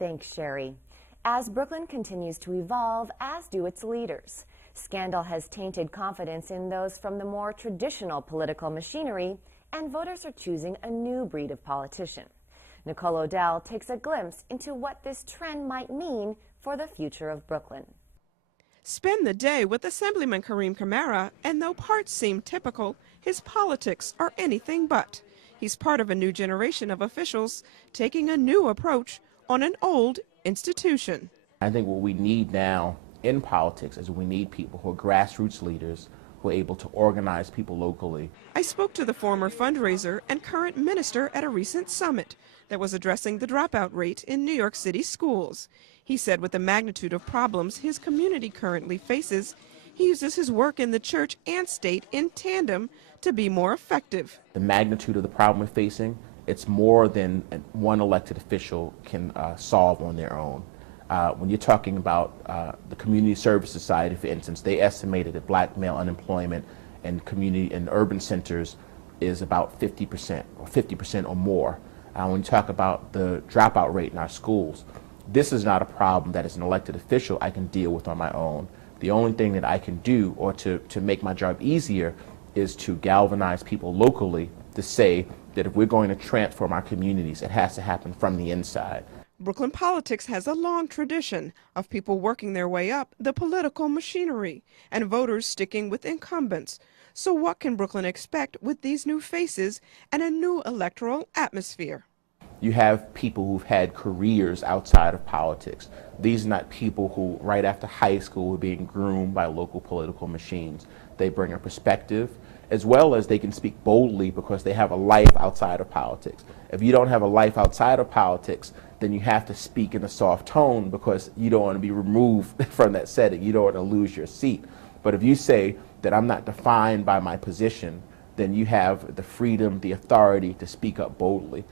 Thanks, Sherry. As Brooklyn continues to evolve, as do its leaders. Scandal has tainted confidence in those from the more traditional political machinery, and voters are choosing a new breed of politician. Nicole O'Dell takes a glimpse into what this trend might mean for the future of Brooklyn. Spend the day with Assemblyman Karim Camara, and though parts seem typical, his politics are anything but. He's part of a new generation of officials taking a new approach on an old institution. I think what we need now in politics is we need people who are grassroots leaders who are able to organize people locally. I spoke to the former fundraiser and current minister at a recent summit that was addressing the dropout rate in New York City schools. He said with the magnitude of problems his community currently faces, he uses his work in the church and state in tandem to be more effective. The magnitude of the problem we're facing, it's more than one elected official can solve on their own. When you're talking about the Community Service Society, for instance, they estimated that black male unemployment in community and urban centers is about 50% or 50% or more. When you talk about the dropout rate in our schools, this is not a problem that as an elected official I can deal with on my own. The only thing that I can do, or to make my job easier, is to galvanize people locally to say that if we're going to transform our communities, it has to happen from the inside. Brooklyn politics has a long tradition of people working their way up the political machinery and voters sticking with incumbents. So what can Brooklyn expect with these new faces and a new electoral atmosphere? You have people who've had careers outside of politics. These are not people who, right after high school, were being groomed by local political machines. They bring a perspective, as well as they can speak boldly because they have a life outside of politics. If you don't have a life outside of politics, then you have to speak in a soft tone because you don't want to be removed from that setting. You don't want to lose your seat. But if you say that I'm not defined by my position, then you have the freedom, the authority to speak up boldly.